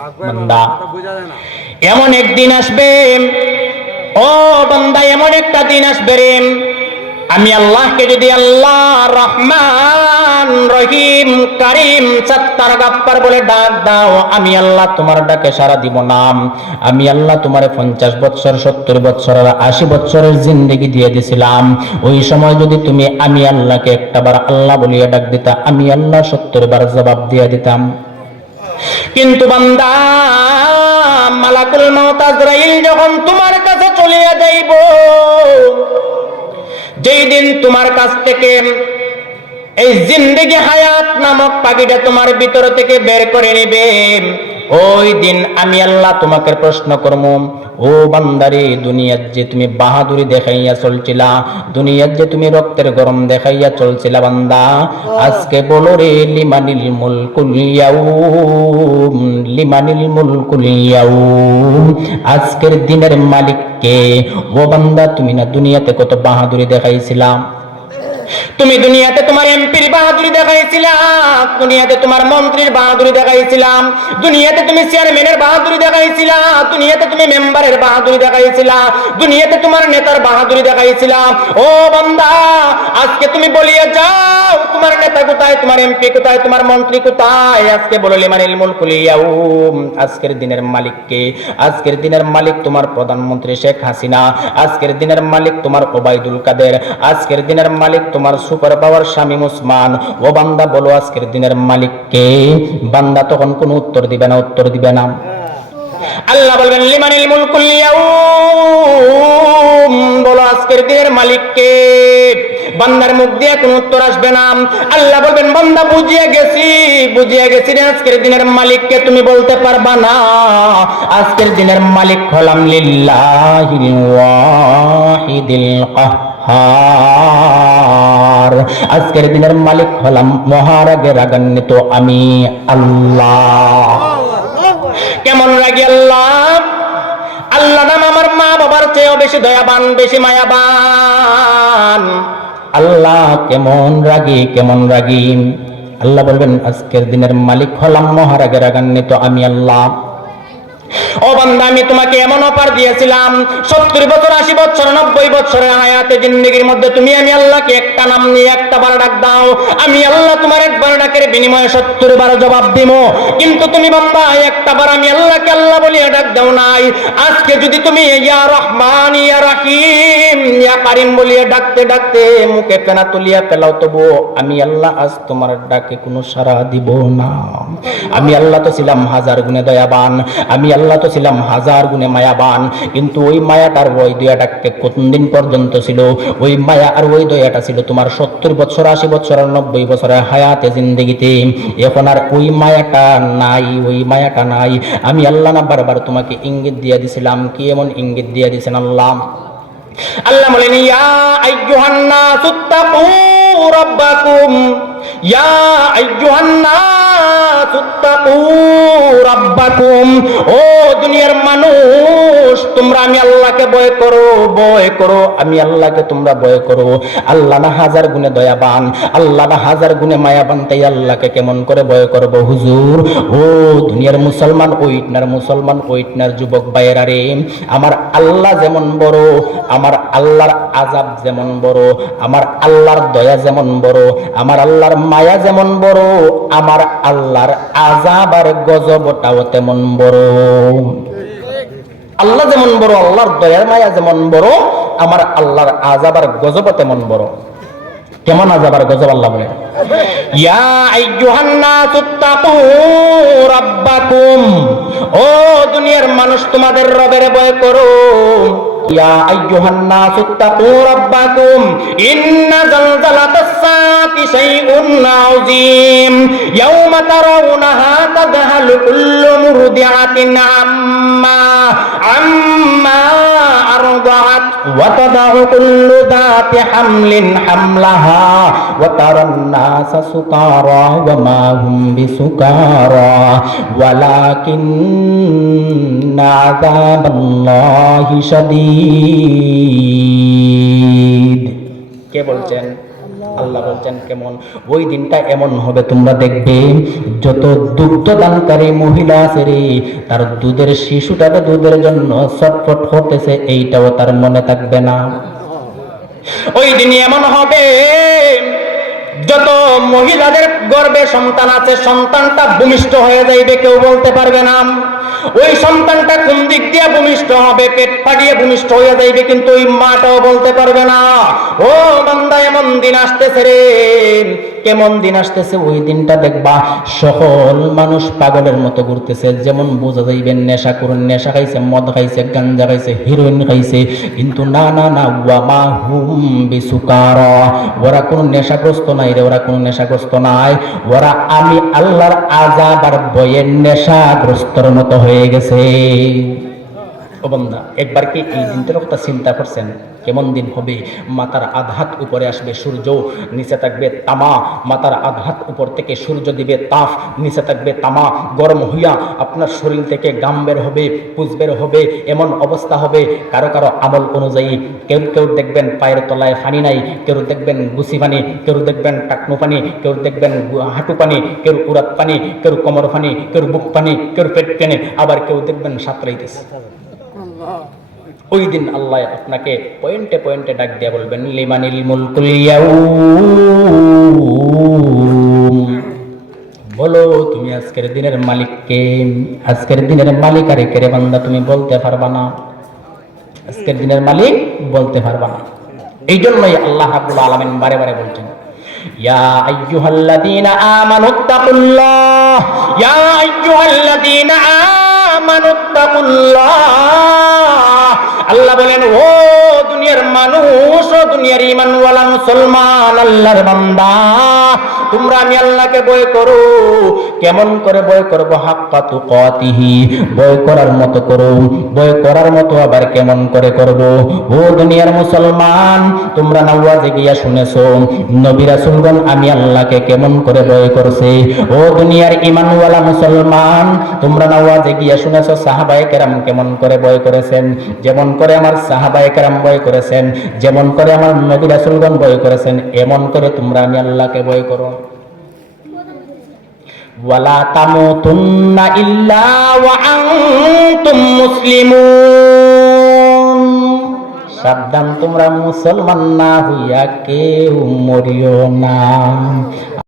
বান্দা, এমন একদিন আসবে, ও বান্দা, এমন একটা দিন আসবে রে, আমি আল্লাহকে যদি আল্লাহ রহমান রহিম কারিম সত্তার গাফফার বলে ডাক দাও, আমি আল্লাহ তোমার ডাকে সাড়া দিব না। আমি আল্লাহ তোমারে 50 বছর, 70 বছর, 80 বছরের জিন্দেগি দিয়ে দিছিলাম। ওই সময় যদি তুমি আমি আল্লাহকে একটাবার আল্লাহ বলিয়া ডাক দিতা, আমি আল্লাহ 70 বার জবাব দিয়ে দিতাম। কিন্তু বান্দা, মালাকুল মউত আজরাইল যখন তোমার কাছে চলিয়া যাইব, যেই দিন তোমার কাছ থেকে এই জিন্দেগি হায়াত নামক পাখিটা তোমার ভিতর থেকে বের করে নিবে, ওই দিন আমি আল্লাহ তোমাকে প্রশ্ন করব, ও বান্দারে, দুনিয়ার যে তুমি বাহাদুরি দেখাইয়া চলছিলা, দুনিয়ার যে তুমি রক্তের গরম দেখাইয়া চলছিলা, বান্দা, আজকে বলো রে, লিমানিল মুলকুল ইয়াউম, লিমানিল মুলকুল ইয়াউম, আজকের দিনের মালিক কে? ও বান্দা, তুমি না দুনিয়াতে কত বাহাদুরি দেখাইছিলাম, তুমি দুনিয়াতে তোমার এমপির বাহাদুরি দেখাইছিলাম, দুনিয়াতে তোমার মন্ত্রীর বাহাদুরি দেখাইছিলাম, দুনিয়াতে তুমি চেয়ারম্যানের বাহাদুরি দেখাইছিলাম, দুনিয়াতে তুমি মেম্বারের বাহাদুরি দেখাইছিলাম, দুনিয়াতে তোমার নেতার বাহাদুরি দেখাইছিলাম। ও বান্দা, আজকে তুমি বলিয়ে যাও, তোমার নেতা কোথায়, তোমার এমপি কোথায়, তোমার মন্ত্রী কোথায়? আজকে বলো, লিমানিল মুলকুল ইয়াউম, আজকের দিনের মালিক কে? আজকের দিনের মালিক তোমার প্রধানমন্ত্রী শেখ হাসিনা, আজকের দিনের মালিক তোমার ওবায়দুল কাদের, আজকের দিনের মালিক তোমার সুপার পাওয়ার শামীম ওসমান। ও বান্দা, বলো আজকের দিনের মালিক কে? বান্দা তখন কোনো উত্তর দিবে না, উত্তর দিবে না। আল্লাহ বলবেন, লিমানিল মুলকুল ইয়াউম, বলো আজকের দিনের মালিক কে? বান্দার মুখ দিয়ে কোনো উত্তর আসবে না। আল্লাহ বলবেন, বান্দা, বুঝিয়ে গেছি, বুঝিয়ে গেছি রে, আজকের দিনের মালিক কে তুমি বলতে পারবা না। আজকের দিনের মালিক হলাম লিল্লাহিল ওয়াহিদিল কাহ্হার, আজকের দিনের মালিক হলাম মহারাগে রাগান্বিত আমি আল্লাহ। কেমন রাগি আল্লাহ? আল্লাহ নাম আমার মা বাবার চেয়েও বেশি দয়াবান, বেশি মায়াবান। আল্লাহ কেমন রাগি, কেমন রাগি। আল্লাহ বলবেন, আজকের দিনের মালিক হলাম মহারাগে রাগান্বিত আমি আল্লাহ। ও বান্দা, আমি তোমাকে এমন অফার দিয়েছিলাম, 70 বছর, 80 বছর, 90 বছরের হায়াতে জিন্দেগির মধ্যে তুমি আমি আল্লাহকে একটা নাম নিয়ে একটা বার ডাক দাও, আমি আল্লাহ তোমার একবার ডাকের বিনিময়ে 70 বার জবাব দিব। কিন্তু তুমি বান্দা একটা বার আমি আল্লাহকে আল্লাহ বলিয়া ডাক দাও নাই। আজকে যদি তুমি ইয়া রহমান, ইয়া রাহিম, ইয়া কারিম বলিয়া ডাকতে ডাকতে মুখে ফেনা তুলিয়া ফেলাও, তবু আমি আল্লাহ আজ তোমার ডাকে কোনো সাড়া দিব না। আমি আল্লাহ তো ছিলাম হাজার গুণে দয়াবান, আমি আল্লাহ তো ছিলাম হাজার গুণে মায়াবান, কিন্তু ওই মায়াটার ওই দয়াটাকে কতদিন পর্যন্ত ছিল? ওই মায়া আর ওই দয়াটা ছিল তোমার 70 বছর, 80 বছর, 90 বছরের হায়াতে জিন্দেগিতে। এখন আর ওই মায়াটা নাই, ওই মায়াটা নাই। আমি আল্লাহ না বারবার তোমাকে ইঙ্গিত দিয়ে দিছিলাম। কি এমন ইঙ্গিত দিয়ে দিছেন আল্লাহ? আল্লাহ বলেন, ইয়া আইয়ুহান নাসু তাকু রাব্বাকুম, ইয়া আইয়ুহান নাসু তাকু রাব্বাকুম, ও দুনিয়ার মানুষ, তোমরা আমি আল্লাহকে ভয় করো, ভয় করো, আমি আল্লাহকে তোমরা ভয় করো। আল্লাহ না হাজার গুণে দয়াবান, আল্লাহ না হাজার গুণে মায়াবান, তাই আল্লাহকে কেমন করে ভয় করব হুজুর? ও দুনিয়ার মুসলমান, ওইটনার মুসলমান, ওইটনার যুবক ভাইয়েরা রে, আমার আল্লাহ যেমন বড়, আমার আল্লাহর আযাব যেমন বড়, আমার আল্লাহর দয়া যেমন বড়, আমার আল্লাহর মায়া যেমন বড়, আমার আল্লাহর আযাব আর গজবটাও তেমন বড়। আল্লাহ যেমন বড়, আল্লাহর দয়ার মায়া যেমন বড়, আমার আল্লাহর আযাব আর গজব তেমন বড়। কেমন আযাব আর গজব? আল্লাহ বলেন, ইয়া আইয়ুহান নাসু তাকু রাব্বাকুম, ও দুনিয়ার মানুষ, তোমাদের রবের ভয় করো। ইয়া আইয়ুহান নাসু তাকু রাব্বাকুম, ইন্না জালজালাতাস সাআতি শাইউন আযীম, ইয়াওমা তারাউনাহা তাদহালু কুল্লু মুরদিআতিন আম্মা আরদাআত ওয়া তাদাউ কুল্লু যাতি হামলিন হামলাহা ওয়া তারান নাসা সুকারা ওয়া মা হুম বিসুকারা ওয়ালাকিন্না আযাবাল্লাহি শাদীদ। কে বলছেন? আল্লাহ বলছেন কেমন? ওই দিনটা এমন হবে তোমরা দেখবে যত দুগ্ধ দানকারী মহিলা আছে রে, তার দুধের শিশুটাকে দুধের জন্য ছটফট করতেছে, এইটাও তার মনে থাকবে না। ওই দিন এমন হবে যত মহিলাদের গর্ভে সন্তান আছে, সন্তানটা ভূমিষ্ঠ হয়ে যাইবে, কেউ বলতে পারবে না ওই সন্তানটা কোন দিক দিয়ে ভূমিষ্ঠ হবে, পেট ফাটিয়ে ভূমিষ্ঠ হয়ে যাইবে, কিন্তু ওই মাটাও বলতে পারবে না। ও বান্দা, এমন দিন আসতেছে রে, কেমন দিন আসতেছে, ওই দিনটা দেখবা সকল মানুষ পাগলের মতো ঘুরতেছে। যেমন বোঝা যাইবে নেশা করুন, নেশা খাইছে, মদ খাইছে, গাঞ্জা খাইছে, হিরোইন খাইছে, কিন্তু না না না, ওয়ামা হুম বিসুকারা, ওরা কোনো নেশাগ্রস্ত নাই রে, ওরা কোনো নেশাগ্রস্ত নাই, ওরা আমি আল্লাহর আযাব আর ভয়ের নেশাগ্রস্তর মতো হয়ে গেছে। ও বান্দা, একবার কি এই দিনটার কথা চিন্তা করছেন? কেমন দিন হবে? মাথার আধাত উপরে আসবে সূর্য, নিচে থাকবে তামা, মাথার আধাত উপর থেকে সূর্য দিবে তাপ, নিচে থাকবে তামা, গরম হইয়া আপনার শরীর থেকে গাম বের হবে, পুজ বের হবে, এমন অবস্থা হবে। কারো কারো আমল অনুযায়ী কেউ কেউ দেখবেন পায়ের তলায় পানি নাই, কেউ দেখবেন গুছি পানি, কেউ দেখবেন টাকনু পানি, কেউ দেখবেন হাঁটু পানি, কেউ উরাত পানি, কেউ কোমর পানি, কেউ বুক পানি, কেউ পেট পানি, আবার কেউ দেখবেন সাঁতরাইতেছে। ওই দিন আল্লাহ আপনাকে পয়েন্টে পয়েন্টে ডাক দিয়ে বলবেন, লিমানিল মুলকুল ইয়াউম, বলো তুমি আজকের দিনের মালিক কে? আজকের দিনের মালিক আরে কে রে বান্দা? তুমি বলতে পারবা না, আজকের দিনের মালিক বলতে পারবা না। এই জন্যই আল্লাহ রাব্বুল আলামিন বারে বারে বলছেন, ইয়া আইয়ুহাল্লাযীনা আমানুত্তাকুল্লাহ, ইয়া আইয়ুহাল্লাযীনা আমানুত্তাকুল্লাহ। আল্লাহ বলেন, ও দুনিয়ার মানুষ, ও দুনিয়ার ঈমানওয়ালা মুসলমান, আল্লাহর বান্দা, তোমরা আমি আল্লাহকে ভয় করো। কেমন করে ভয় করবো? হাক্কা তুকাতিহি, ভয় করার মতো করো। ভয় করার মতো আবার কেমন করে করব? ও দুনিয়ার মুসলমান, তোমরা নাওয়াজে গিয়া শুনেছো নবী রাসূলগণ আমি আল্লাহকে কেমন করে ভয় করছে। ও দুনিয়ার ঈমানওয়ালা মুসলমান, তোমরা নাওয়াজে গিয়া শুনেছো সাহাবায়ে কেরাম কেমন করে ভয় করেছেন। যেমন করে আমার সাহাবায়ে কেরাম ভয় করেছেন, যেমন করে আমার নবী রাসূলগণ ভয় করেছেন, এমন করে তোমরা আমি আল্লাহকে ভয় করো। ওয়ালা তামুতুন্না ইল্লা ওয়া আনতুম মুসলিমুন, সাবধান তোমরা মুসলমান না হইয়া কেউ মরিও না।